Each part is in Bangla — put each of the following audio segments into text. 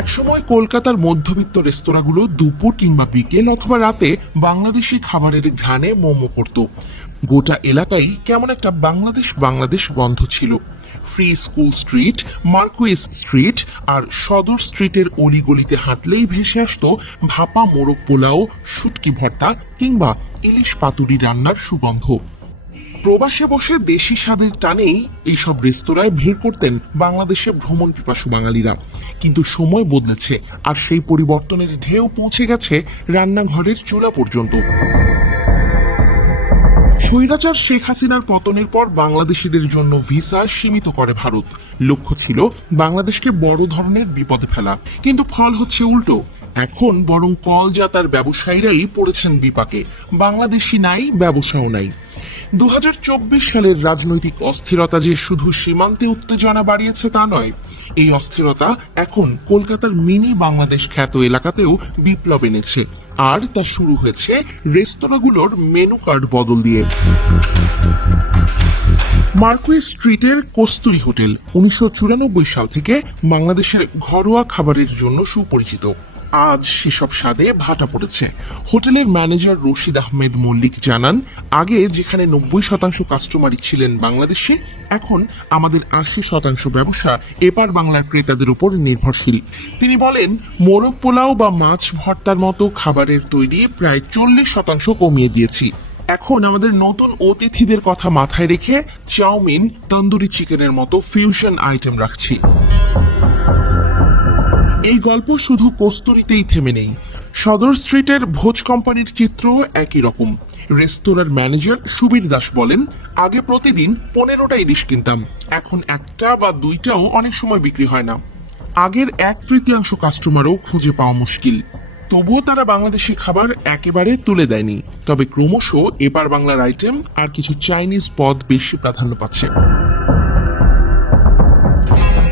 একসময় কলকাতার মধ্যবিত্ত রেস্তোরাঁগুলো দুপুর কিংবা বিকেল অথবা রাতে বাংলাদেশি খাবারের ঘ্রাণে মোমো করত। গোটা এলাকায় কেমন একটা বাংলাদেশ বাংলাদেশ গন্ধ ছিল। Free school street, Marquis street আর সদর স্ট্রিটের অলিগলিতে হাঁটলেই ভেসে আসতো ভাপা মোরগ পোলাও, শুটকি ভর্তা কিংবা ইলিশ পাতুরি রান্নার সুগন্ধ। প্রবাসে বসে দেশি স্বাদের টানেই এইসব রেস্তোরাঁয় ভিড় করতেন বাংলাদেশে ভ্রমণ পিপাসু বাঙালিরা। কিন্তু সময় বদলেছে, আর সেই পরিবর্তনের ঢেউ পৌঁছে গেছে রান্নাঘরের চুলা পর্যন্ত। স্বৈরাচার শেখ হাসিনার পতনের পর বাংলাদেশিদের জন্য ভিসা সীমিত করে ভারত। লক্ষ্য ছিল বাংলাদেশকে বড় ধরনের বিপদে ফেলা, কিন্তু ফল হচ্ছে উল্টো। এখন বরং কলজাতার ব্যবসায়ীরাই পড়েছেন বিপাকে। বাংলাদেশি নাই, ব্যবসাও নাই। 2024 সালের রাজনৈতিক অস্থিরতা যে শুধু সীমান্তে উত্তেজনা বাড়িয়েছে তা নয়, এই অস্থিরতা এখন কলকাতার মিনি বাংলাদেশ খ্যাত এলাকাতেও বিপ্লব এনেছে। আর তা শুরু হয়েছে রেস্তোরাঁগুলোর মেনু কার্ড বদল দিয়ে। মার্কুইস স্ট্রিটের কস্তুরী হোটেল 1994 সাল থেকে বাংলাদেশের ঘরোয়া খাবারের জন্য সুপরিচিত। আজ সেসব স্বাদে ভাটা পড়েছে। হোটেলের ম্যানেজার রশিদ আহমেদ মল্লিক জানান, আগে যেখানে 90% কাস্টমারই ছিলেন বাংলাদেশে, এখন আমাদের 80% ব্যবসা এপার বাংলার ক্রেতাদের উপর নির্ভরশীল। তিনি বলেন, মোরগ পোলাও বা মাছ ভর্তার মতো খাবারের তৈরি প্রায় 40% কমিয়ে দিয়েছি। এখন আমাদের নতুন অতিথিদের কথা মাথায় রেখে চাউমিন, তন্দুরি চিকেনের মতো ফিউশন আইটেম রাখছি। এই গল্প শুধু কস্তুরীতেই থেমে নেই। সদর স্ট্রিটের ভোজ কোম্পানির চিত্র একই রকম। রেস্তোরাঁর ম্যানেজার সুবীর দাস বলেন, আগে প্রতিদিন 15টা ইলিশ কিনতাম, এখন একটা বা দুইটাও অনেক সময় বিক্রি হয় না। আগের 1/3 কাস্টমারও খুঁজে পাওয়া মুশকিল। তবুও তারা বাংলাদেশি খাবার একেবারে তুলে দেয়নি, তবে ক্রমশ এপার বাংলার আইটেম আর কিছু চাইনিজ পদ বেশি প্রাধান্য পাচ্ছে।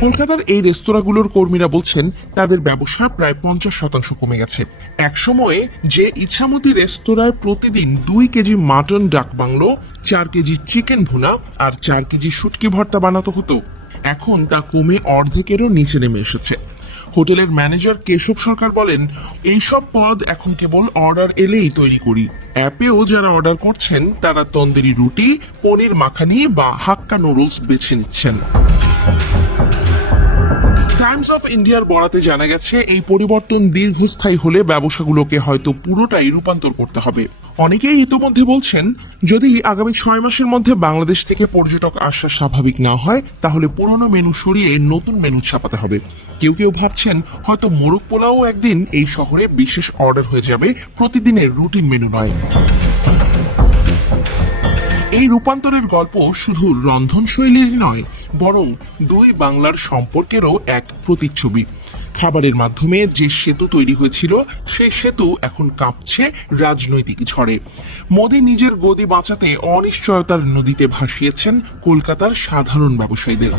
কলকাতার এই রেস্তোরাঁগুলোর কর্মীরা বলছেন, তাদের ব্যবসা প্রায় 50% কমে গেছে। এক সময়ে যে ইছামতি রেস্তোরাঁয় প্রতিদিন 2 কেজি মাটন ডাক বাংলো, 4 কেজি চিকেন ভুনা আর 4 কেজি শুটকি ভর্তা বানাতে হতো, এখন তা কমে অর্ধেকেরও নিচে নেমে এসেছে। হোটেলের ম্যানেজার কেশব সরকার বলেন, এইসব পদ এখন কেবল অর্ডার এলেই তৈরি করি। অ্যাপেও যারা অর্ডার করছেন তারা তন্দুরি রুটি, পনির মাখানি বা হাক্কা নুডলস বেছে নিচ্ছেন। টাইমস অফ ইন্ডিয়ার বরাতে জানা গেছে, এই পরিবর্তন দীর্ঘস্থায়ী হলে ব্যবসাগুলোকে হয়তো পুরোটাই রূপান্তর করতে হবে। অনেকেই ইতোমধ্যে বলছেন, যদি আগামী 6 মাসের মধ্যে বাংলাদেশ থেকে পর্যটক আসা স্বাভাবিক না হয়, তাহলে পুরনো মেনু সরিয়ে নতুন মেনু ছাপাতে হবে। কেউ কেউ ভাবছেন, হয়তো মোরগ পোলাও একদিন এই শহরে বিশেষ অর্ডার হয়ে যাবে, প্রতিদিনের রুটিন মেনু নয়। এই রূপান্তরের গল্প শুধু রন্ধনশৈলীর নয়, বরং দুই বাংলার সম্পর্কেরও এক প্রতিচ্ছবি। খাবারের মাধ্যমে যে সেতু তৈরি হয়েছিল, সেই সেতু এখন কাঁপছে রাজনৈতিক ঝড়ে। মোদি নিজের গদি বাঁচাতে অনিশ্চয়তার নদীতে ভাসিয়েছেন কলকাতার সাধারণ ব্যবসায়ীদের।